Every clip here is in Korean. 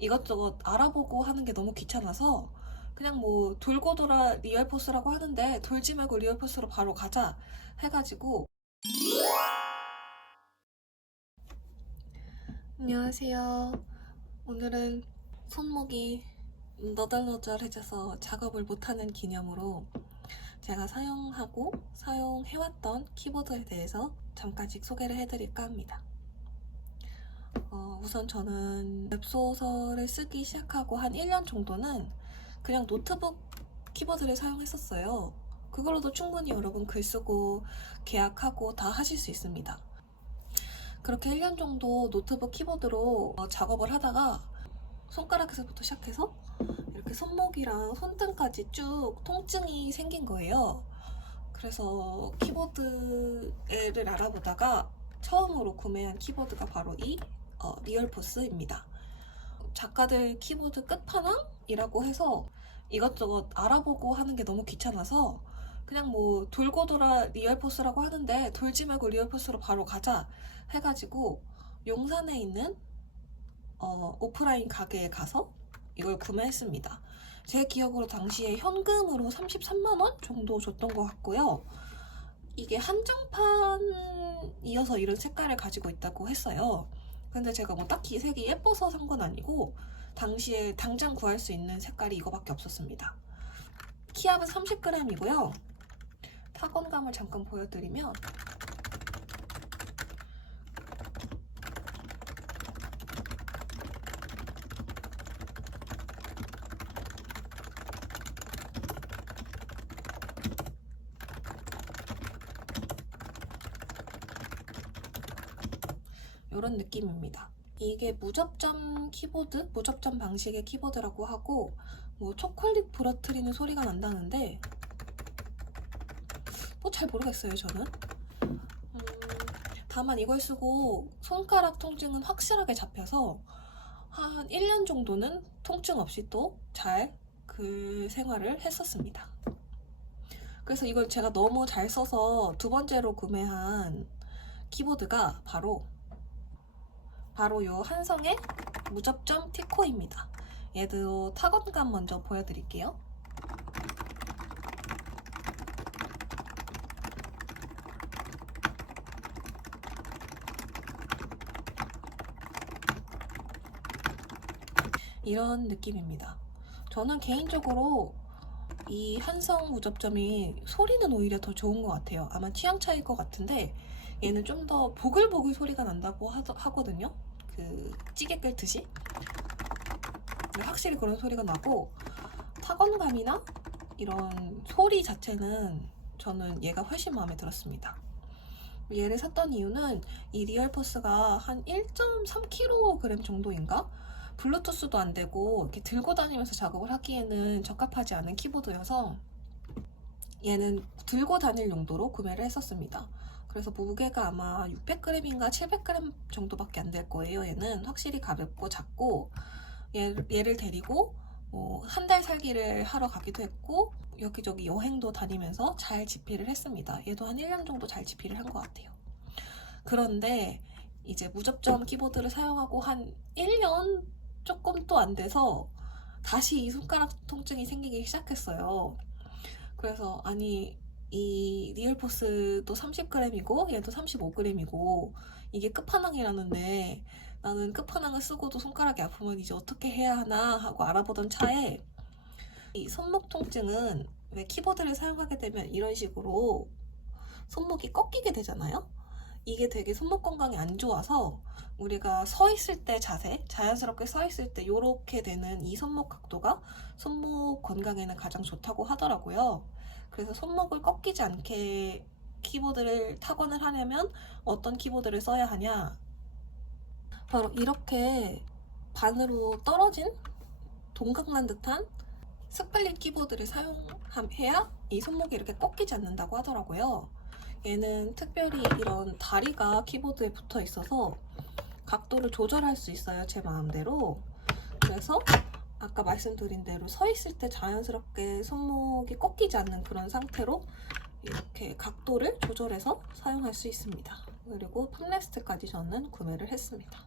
이것저것 알아보고 하는 게 너무 귀찮아서 그냥 뭐 돌고 돌아 리얼포스라고 하는데 돌지 말고 리얼포스로 바로 가자 해가지고. 안녕하세요. 오늘은 손목이 너덜너덜해져서 작업을 못하는 기념으로 제가 사용해왔던 키보드에 대해서 잠깐씩 소개를 해드릴까 합니다. 우선 저는 웹소설을 쓰기 시작하고 한 1년 정도는 그냥 노트북 키보드를 사용했었어요. 그걸로도 충분히 여러분 글 쓰고 계약하고 다 하실 수 있습니다. 그렇게 1년 정도 노트북 키보드로 작업을 하다가 손가락에서부터 시작해서 이렇게 손목이랑 손등까지 쭉 통증이 생긴 거예요. 그래서 키보드를 알아보다가 처음으로 구매한 키보드가 바로 이 리얼포스입니다. 작가들 키보드 끝판왕이라고 해서 이것저것 알아보고 하는 게 너무 귀찮아서 그냥 뭐 돌고 돌아 리얼포스라고 하는데 돌지 말고 리얼포스로 바로 가자 해가지고 용산에 있는 오프라인 가게에 가서 이걸 구매했습니다. 제 기억으로 당시에 현금으로 33만원 정도 줬던 것 같고요. 이게 한정판이어서 이런 색깔을 가지고 있다고 했어요. 근데 제가 뭐 딱히 색이 예뻐서 산 건 아니고 당시에 당장 구할 수 있는 색깔이 이거밖에 없었습니다. 키압은 30g이고요. 타건감을 잠깐 보여드리면 이런 느낌입니다. 이게 무접점 키보드, 무접점 방식의 키보드라고 하고 뭐 초콜릿 부러뜨리는 소리가 난다는데 뭐 잘 모르겠어요 저는. 다만 이걸 쓰고 손가락 통증은 확실하게 잡혀서 한 1년 정도는 통증 없이 또 잘 글 생활을 했었습니다. 그래서 이걸 제가 너무 잘 써서 두 번째로 구매한 키보드가 바로 요 한성의 무접점 티코입니다. 얘도 타건감 먼저 보여드릴게요. 이런 느낌입니다. 저는 개인적으로 이 한성 무접점이 소리는 오히려 더 좋은 것 같아요. 아마 취향 차이일 것 같은데 얘는 좀 더 보글보글 소리가 난다고 하거든요. 그 찌개 끓듯이 확실히 그런 소리가 나고, 타건감이나 이런 소리 자체는 저는 얘가 훨씬 마음에 들었습니다. 얘를 샀던 이유는 이 리얼포스가 한 1.3kg 정도인가? 블루투스도 안 되고 이렇게 들고 다니면서 작업을 하기에는 적합하지 않은 키보드여서 얘는 들고 다닐 용도로 구매를 했었습니다. 그래서 무게가 아마 600g인가 700g 정도밖에 안 될 거예요. 얘는 확실히 가볍고 작고, 얘를 데리고 한 달 살기를 하러 가기도 했고 여기저기 여행도 다니면서 잘 집필을 했습니다. 얘도 한 1년 정도 잘 집필을 한 것 같아요. 그런데 이제 무접점 키보드를 사용하고 한 1년 조금 또 안 돼서 다시 이 손가락 통증이 생기기 시작했어요. 그래서 아니, 이 리얼포스도 30g이고 얘도 35g이고 이게 끝판왕이라는데 나는 끝판왕을 쓰고도 손가락이 아프면 이제 어떻게 해야 하나 하고 알아보던 차에 이 손목 통증은 왜 키보드를 사용하게 되면 이런 식으로 손목이 꺾이게 되잖아요. 이게 되게 손목 건강에 안 좋아서 우리가 서 있을 때 자세, 자연스럽게 서 있을 때 이렇게 되는 이 손목 각도가 손목 건강에는 가장 좋다고 하더라고요. 그래서 손목을 꺾이지 않게 키보드를 타건을 하려면 어떤 키보드를 써야 하냐, 바로 이렇게 반으로 떨어진 동강난 듯한 스플릿 키보드를 사용해야 이 손목이 이렇게 꺾이지 않는다고 하더라고요. 얘는 특별히 이런 다리가 키보드에 붙어 있어서 각도를 조절할 수 있어요, 제 마음대로. 그래서 아까 말씀드린 대로 서 있을 때 자연스럽게 손목이 꺾이지 않는 그런 상태로 이렇게 각도를 조절해서 사용할 수 있습니다. 그리고 팜레스트까지 저는 구매를 했습니다.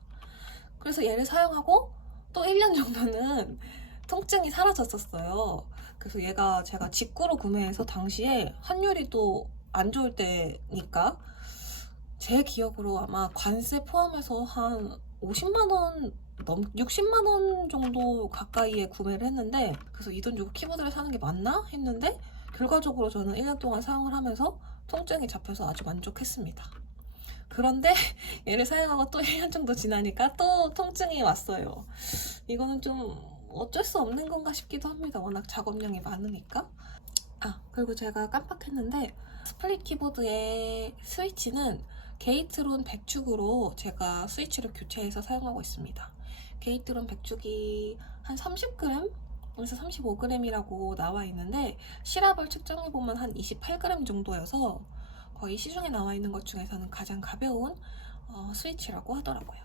그래서 얘를 사용하고 또 1년 정도는 통증이 사라졌었어요. 그래서 얘가 제가 직구로 구매해서 당시에 환율이 또 안 좋을 때니까 제 기억으로 아마 관세 포함해서 한 50만 원 60만 원 정도 가까이에 구매를 했는데, 그래서 이 돈 주고 키보드를 사는 게 맞나 했는데 결과적으로 저는 1년 동안 사용을 하면서 통증이 잡혀서 아주 만족했습니다. 그런데 얘를 사용하고 또 1년 정도 지나니까 또 통증이 왔어요. 이거는 좀 어쩔 수 없는 건가 싶기도 합니다. 워낙 작업량이 많으니까. 그리고 제가 깜빡했는데 스플릿 키보드의 스위치는 게이트론 100축으로 제가 스위치를 교체해서 사용하고 있습니다. 게이트론 100축이 한 30g? 그래서 35g이라고 나와 있는데 시랍을 측정해보면 한 28g 정도여서 거의 시중에 나와 있는 것 중에서는 가장 가벼운 스위치라고 하더라고요.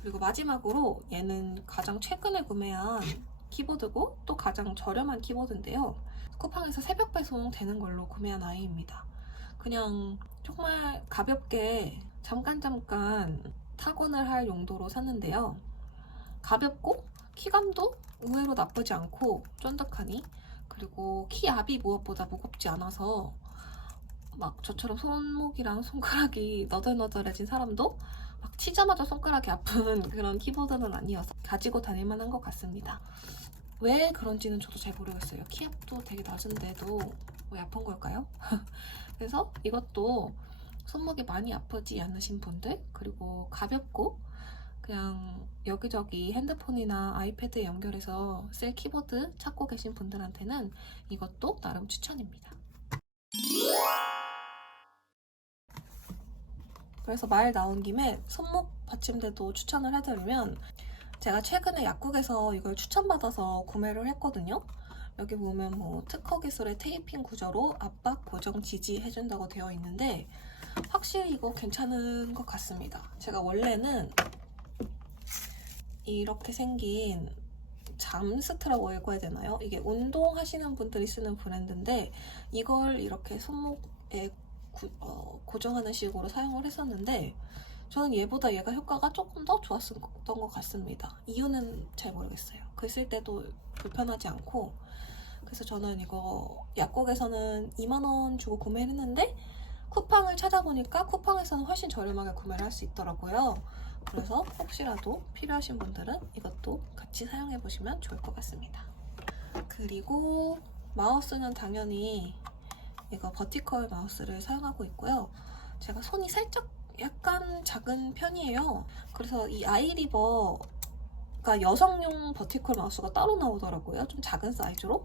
그리고 마지막으로 얘는 가장 최근에 구매한 키보드고 또 가장 저렴한 키보드인데요. 쿠팡에서 새벽 배송 되는 걸로 구매한 아이입니다. 그냥 정말 가볍게 잠깐 타건을 할 용도로 샀는데요. 가볍고 키감도 의외로 나쁘지 않고 쫀득하니, 그리고 키압이 무엇보다 무겁지 않아서 막 저처럼 손목이랑 손가락이 너덜너덜해진 사람도 막 치자마자 손가락이 아픈 그런 키보드는 아니어서 가지고 다닐 만한 것 같습니다. 왜 그런지는 저도 잘 모르겠어요. 키압도 되게 낮은데도 왜 아픈 걸까요? 그래서 이것도 손목이 많이 아프지 않으신 분들, 그리고 가볍고 그냥 여기저기 핸드폰이나 아이패드에 연결해서 쓸 키보드 찾고 계신 분들한테는 이것도 나름 추천입니다. 그래서 말 나온 김에 손목 받침대도 추천을 해드리면, 제가 최근에 약국에서 이걸 추천받아서 구매를 했거든요. 여기 보면 뭐 특허 기술의 테이핑 구조로 압박 고정 지지 해준다고 되어 있는데 확실히 이거 괜찮은 것 같습니다. 제가 원래는 이렇게 생긴 잠스트라고 읽어야 되나요? 이게 운동하시는 분들이 쓰는 브랜드인데 이걸 이렇게 손목에 고정하는 식으로 사용을 했었는데 저는 얘보다 얘가 효과가 조금 더 좋았던 것 같습니다. 이유는 잘 모르겠어요. 글 쓸 때도 불편하지 않고. 그래서 저는 이거 약국에서는 2만원 주고 구매를 했는데 쿠팡을 찾아보니까 쿠팡에서는 훨씬 저렴하게 구매를 할 수 있더라고요. 그래서 혹시라도 필요하신 분들은 이것도 같이 사용해 보시면 좋을 것 같습니다. 그리고 마우스는 당연히 이거 버티컬 마우스를 사용하고 있고요. 제가 손이 살짝 약간 작은 편이에요. 그래서 이 아이리버가 여성용 버티컬 마우스가 따로 나오더라고요. 좀 작은 사이즈로.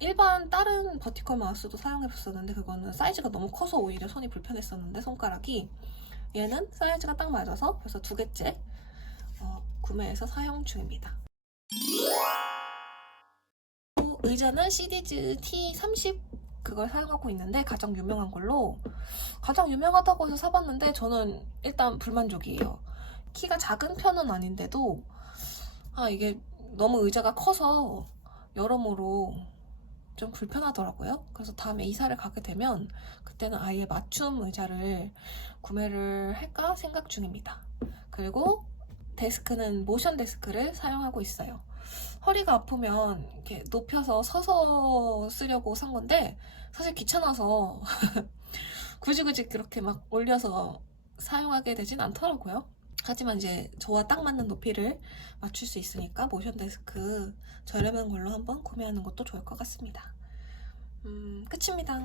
일반 다른 버티컬 마우스도 사용해봤었는데 그거는 사이즈가 너무 커서 오히려 손이 불편했었는데 손가락이, 얘는 사이즈가 딱 맞아서 벌써 2개째 구매해서 사용 중입니다. 의자는 시디즈 T30 그걸 사용하고 있는데 가장 유명한 걸로, 가장 유명하다고 해서 사봤는데 저는 일단 불만족이에요. 키가 작은 편은 아닌데도 이게 너무 의자가 커서 여러모로 좀 불편하더라고요. 그래서 다음에 이사를 가게 되면 그때는 아예 맞춤 의자를 구매를 할까 생각 중입니다. 그리고 데스크는 모션 데스크를 사용하고 있어요. 허리가 아프면 이렇게 높여서 서서 쓰려고 산 건데 사실 귀찮아서 굳이 그렇게 막 올려서 사용하게 되진 않더라고요. 하지만 이제 저와 딱 맞는 높이를 맞출 수 있으니까 모션 데스크 저렴한 걸로 한번 구매하는 것도 좋을 것 같습니다. 끝입니다.